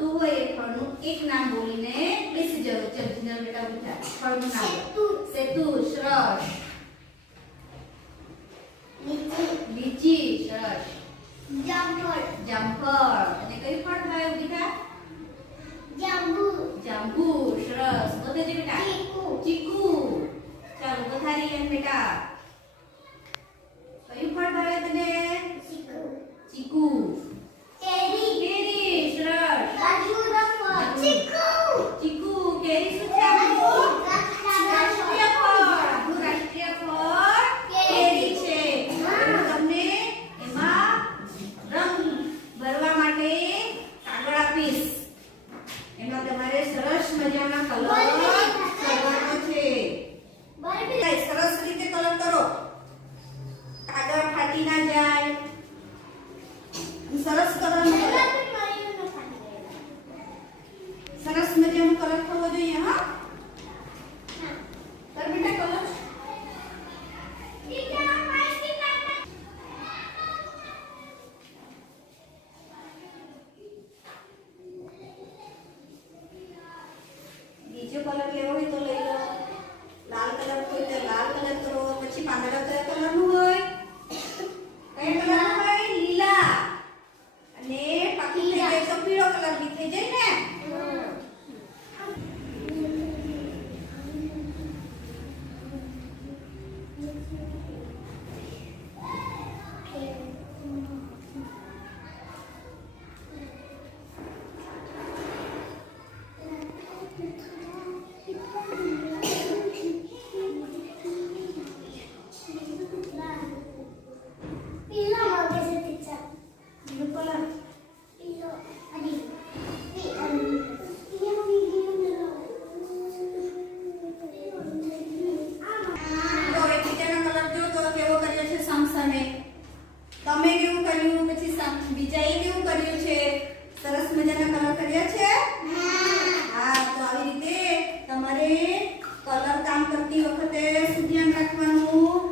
આવડતું હોય એ ફળનું એક નામ બોલીને બેસી જવું ચલ જિંદર બેટા ઉઠા. ફળનું નામ સેતુ. સેતુ લીચી. સરસ જામફળ. જામફળ. અને કઈ ફળ ખાયું બેટા જાંબુ. જાંબુ શ્રશ બધે બેટા? ચીકુ. ચીકુ. ચાલો વધારી એમ બેટા. yo para que hoy કર્યું? પછી બીજાએ કેવું કર્યું છે? સરસ મજાના કલર કર્યા છે? હા, તો આવી રીતે તમારે કલર કામ કરતી વખતે શું ધ્યાન રાખવાનું.